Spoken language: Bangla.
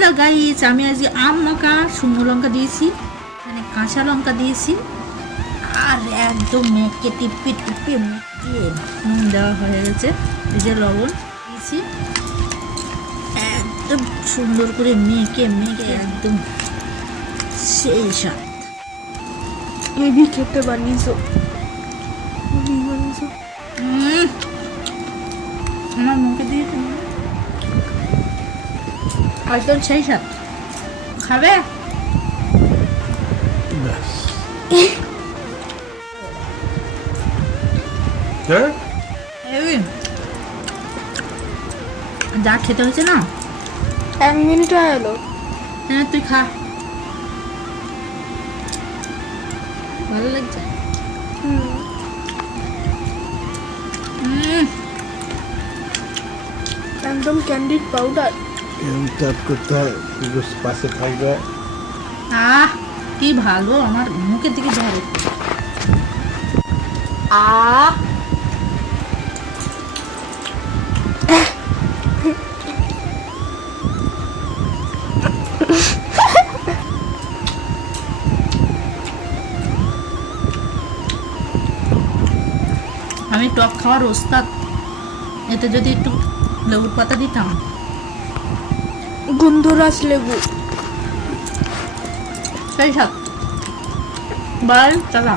হ্যালো গাইস, আমি আজ আম মাখা শুকনো লঙ্কা দিয়েছি, মানে কাঁচা লঙ্কা দিয়েছি, আর একদম মেখে টিপে টিপে মেখে নুন দেওয়া হয়ে গেছে, এই যে লবণ দিয়েছি, একদম সুন্দর করে মেখে মেখে একদম সেই স্বাদ। হেভি খেতে বানিয়েছো। আমার মুখে দিয়ে একদম সেই স্বাদ। খাবে? যা খেতে হয়েছে না, 1 মিনিট হয়ে গেল। হ্যাঁ তুই খা, ভালো লাগছে। একদম ক্যান্ডিড পাউডার। ট্যাপ করতে হয়, পাশে থাকবে। আহ কি ভালো, আমার মুখের দিকে ধরে। আমি টক খাওয়ার ওস্তাদ, এতে যদি একটু লেবুর পাতা দিতাম। গন্ধরাজ লেবু। সেই সাথ বাই, টাটা।